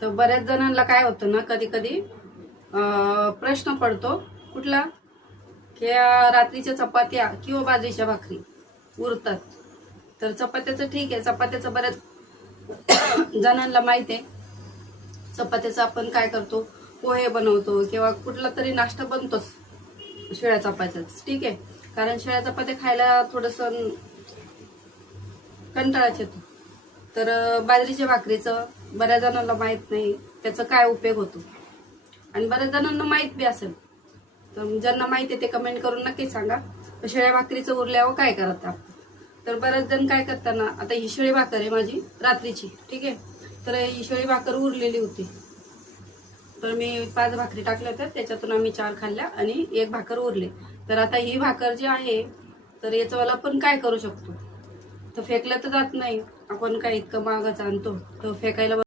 तर बऱ्याच जणांना काय होतं ना, कधी कधी प्रश्न पडतो कुठला, की रात्रीच्या चपात्या किंवा बाजरीच्या भाकरी उरतात. तर चपात्याचं ठीक आहे, चपात्याचं बऱ्याच जणांना माहित आहे. चपात्याचं आपण काय करतो, पोहे बनवतो किंवा कुठला तरी नाश्ता बनतोच शिळ्या चपात्याच, ठीक आहे. कारण शिळ्या चपात्या खायला थोडस कंटाळाच येतो. तर बाजरीच्या भाकरीचं बऱ्याच जणांना माहित नाही त्याचा काय उपयोग होतो, आणि बऱ्याच जणांना माहित बी असेल. तर ज्यांना माहिती आहे ते कमेंट करून नक्की सांगा. शिळ्या भाकरीचं उरल्यावर काय करतात. तर बरेच जण काय करताना, आता ही शिळी भाकर आहे माझी रात्रीची, ठीक आहे. तर ही शिळी भाकर उरलेली होती, तर मी 5 भाकरी टाकल्या होत्या, त्याच्यातून आम्ही 4 खाल्ल्या आणि 1 भाकर उरली. तर आता ही भाकर जी आहे, तर याचं वाला आपण काय करू शकतो. तर फेकलं तर जात नाही, आपण काय इतकं महागच आणतो तर फेकायला